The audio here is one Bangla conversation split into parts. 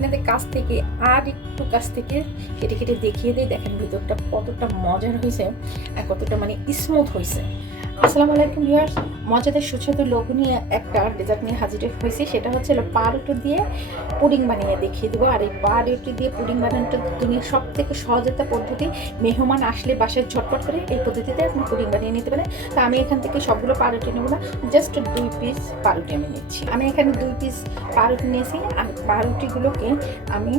আপনাদের কাছ থেকে আর একটু কাছ থেকে কেটে কেটে দেখিয়ে দিই। দেখেন ভিতরটা কতটা মজার হয়েছে আর কতটা মানে স্মুথ হয়েছে। আসসালামু আলাইকুম ভিউয়ার্স, মজাদার সুস্বাদু লোভনীয় একটা ডেজার্ট নিয়ে হাজির হয়েছি। সেটা হচ্ছে পাউরুটি দিয়ে পুডিং বানিয়ে দেখিয়ে দেবো। আর এই পাউরুটি দিয়ে পুডিং বানানোটা দুনিয়ার সব থেকে সহজ একটা পদ্ধতি। মেহমান আসলে বাসায় ঝটপট করে এই পদ্ধতিতে আপনি পুডিং বানিয়ে নিতে পারেন। তো আমি এখান থেকে সবগুলো পাউরুটি নেবো না, জাস্ট 2 পিস পাউরুটি আমি নিচ্ছি। আমি এখানে 2 পিস পাউরুটি নিয়েছি। আর পাউরুটিগুলোকে আমি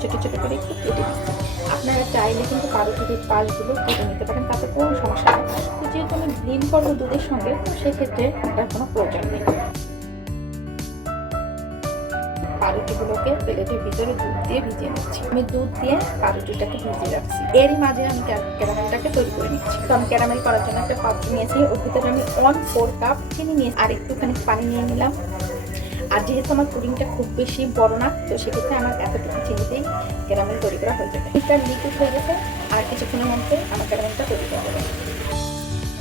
ছোটো ছোটো করে একটু কেটে দিচ্ছি। আপনারা চাইলে কিন্তু পাউরুটির পাশগুলো কেটে নিতে পারেন, তাতে কোনো সমস্যা নেই। তো যেহেতু আমি ব্লেন্ড করবো দুধের সঙ্গে, তো সেক্ষেত্রে এটার কোনো প্রয়োজন নেই। পাউরুটিগুলোকে প্লেটের ভিতরে দুধ দিয়ে ভিজিয়ে নিচ্ছি। আমি দুধ দিয়ে পাউরুটিটাকে ভিজিয়ে রাখছি। এরই মাঝে আমি ক্যারামেলটাকে তৈরি করে নিচ্ছি। তো আমি ক্যারামেল করার জন্য একটা পাত্র নিয়েছি। ওর ভিতরে আমি 1/4 কাপ চিনি নিয়েছি আর একটুখানি পানি নিয়ে নিলাম। আর যেহেতু আমার পুডিংটা খুব বেশি বড় না, তো সেক্ষেত্রে আমার এতটুকু চিনিতেই ক্যারামেল তৈরি করা হয়ে যাবে। এটা লিকুইড হয়ে গেছে, আর কিছুক্ষণের মধ্যে আমার ক্যারামেলটা তৈরি করা হবে।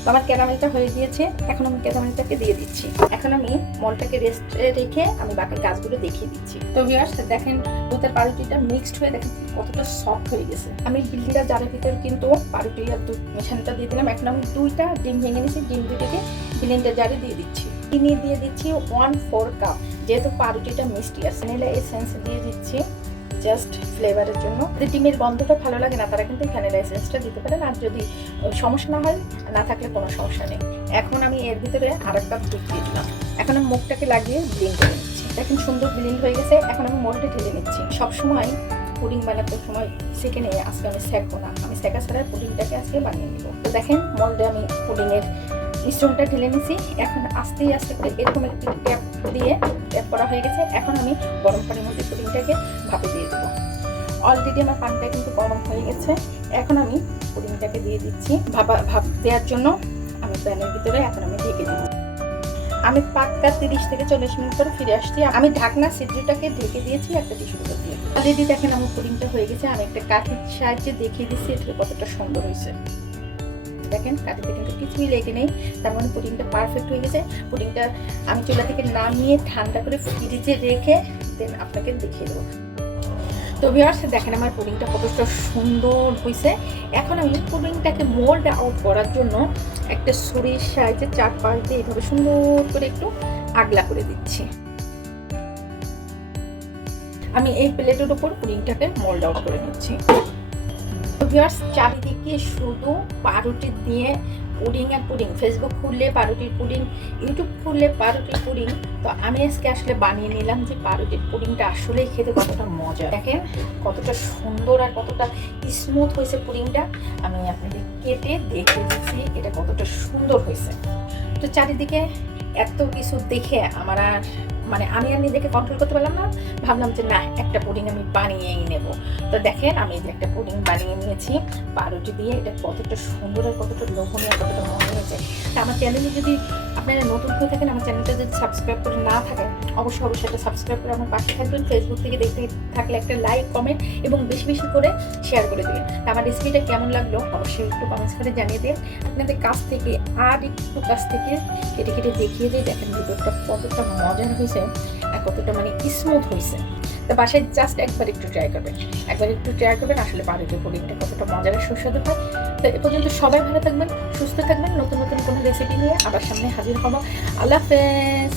তো আমার ক্যারামেলটা হয়ে গিয়েছে। এখন আমি ক্যারামেলটাকে দিয়ে দিচ্ছি। এখন আমি মলটাকে রেস্টে রেখে আমি বাকি কাজগুলো দেখিয়ে দিচ্ছি। তো ভিউয়ার্স দেখেন, দুধের পাউরুটিটা মিক্সড হয়ে দেখেন কতটা সফট হয়ে গেছে। আমি বিল্ডিটা জারের ভিতরে কিন্তু পাউরুটি আর দুধ মেশানোটা দিয়ে দিলাম। এখন আমি 2টা ডিম ভেঙে নিয়েছি, ডিম দুটোকে ব্লেন্ডার জারে দিয়ে দিচ্ছি। চিনি দিয়ে দিচ্ছি 1/4 কাপ, যেহেতু পাউরুটিটা মিষ্টি আছে। ভ্যানিলা এসেন্স দিয়ে দিচ্ছি জাস্ট ফ্লেভারের জন্য। যদি ডিমের গন্ধটা ভালো লাগে না, তারা কিন্তু ভ্যানিলা এসেন্সটা দিতে পারেন। আর যদি সমস্যা না হয়, না থাকলে কোনো সমস্যা নেই। এখন আমি এর ভিতরে আরেক কাপ দুধ দিয়ে দিলাম। এখন আমি মুখটাকে লাগিয়ে ব্লেন্ড করে নিচ্ছি। দেখেন সুন্দর ব্লেন্ড হয়ে গেছে। এখন আমি মোল্ডে ঢেলে নিচ্ছি। সবসময় পুডিং বানাতে সময় সেকে নিয়ে আজকে আমি সেকবো না, আমি সেকা ছাড়া পুডিংটাকে আজকে বানিয়ে নেব। তো দেখেন মোল্ডে আমি পুডিংয়ের মিশ্রণটা ঢেলে নিচ্ছি। এখন আস্তে আস্তে করে এরকম একটি ট্যাপ দিয়ে ট্যাপ করা হয়ে গেছে। এখন আমি গরম পানির মধ্যে পুডিংটাকে ভাপে দিয়ে দেবো। অলরেডি আমার পানিটা কিন্তু গরম হয়ে গেছে। এখন আমি পুডিংটাকে দিয়ে দিচ্ছি। ভাপ দেওয়ার জন্য আমি প্যানের ভিতরে এখন আমি ঢেকে দিব। আমি পাক্কা 30 থেকে 40 মিনিট পরে ফিরে আসছি। আমি ঢাকনা ছিদ্রটাকে ঢেকে দিয়েছি একটা টিস্যু পেপার দিয়ে। অলরেডি দেখেন আমার পুডিংটা হয়ে গেছে। আমি একটা কাঠির সাহায্যে দেখিয়ে দিচ্ছি এটা কতটা সুন্দর হয়েছে। দেখেন কাঠিতে কিন্তু কিছুই লেগে নেই, তার মানে পুডিংটা পারফেক্ট হয়ে গেছে। পুডিংটা আমি চুলা থেকে নামিয়ে ঠান্ডা করে ফ্রিজে রেখে দেন আপনাকে দেখিয়ে দেবো। তো ভিউয়ার্স দেখেন আমার পুডিংটা কতটা সুন্দর হয়েছে। এখন আমি পুডিংটাকে মোল্ড আউট করার জন্য একটা ছুরির সাহায্যে চারপাশ দিয়ে এইভাবে সুন্দর করে একটু আগলা করে দিচ্ছি। আমি এই প্লেটের উপর পুডিংটাকে মোল্ড আউট করে নিচ্ছি। ভিউয়ার্স চারিদিকে শুধু পাউরুটি দিয়ে পুডিং আর পুডিং। ফেসবুক খুললে পাউরুটির পুডিং, ইউটিউব খুললে পাউরুটির পুডিং। তো আমি আজকে আসলে বানিয়ে নিলাম যে পাউরুটির পুডিংটা আসলেই খেতে কতটা মজা। দেখেন কতটা সুন্দর আর কতটা স্মুথ হয়েছে পুডিংটা। আমি আপনাদের কেটে দেখে দিচ্ছি এটা কতটা সুন্দর হয়েছে। তো চারিদিকে এত কিছু দেখে আমার আর আমি আর নিজেকে কন্ট্রোল করতে পারলাম না। ভাবলাম যে না, একটা পুডিং আমি বানিয়েই নেব। তো দেখেন আমি যে একটা পুডিং বানিয়ে নিয়েছি পাউরুটি দিয়ে। এটা কতটা সুন্দর আর কতটা লোভনীয়, কতটা মজা হয়েছে। তা আমার চ্যানেলে যদি আপনারা নতুন হয়ে থাকেন, আমার চ্যানেলটা যদি সাবস্ক্রাইব করে না থাকেন, অবশ্যই একটা সাবস্ক্রাইব করে আমার পাশে থাকবেন। ফেসবুক থেকে দেখতে থাকলে একটা লাইক, কমেন্ট এবং বেশি বেশি করে শেয়ার করে দেবেন। তা আমার রেসিপিটা কেমন লাগলো অবশ্যই একটু কমেন্টস করে জানিয়ে দিন। আপনাদের কাছ থেকে আর একটু কাছ থেকে কেটে কেটে দেখিয়ে দিই। দেখেন ভিতরটা কতটা মজার হয়েছে আর কতটা স্মুথ হয়েছে। তো বাসায় জাস্ট একবার একটু ট্রাই করবেন, আসলে পাউরুটির পুডিংটা কতটা মজার সুস্বাদু হয়। তো এ পর্যন্ত সবাই ভালো থাকবেন, সুস্থ থাকবেন। নতুন নতুন কোনো রেসিপি নিয়ে আবার সামনে হাজির হব। আল্লাহ হাফেজ।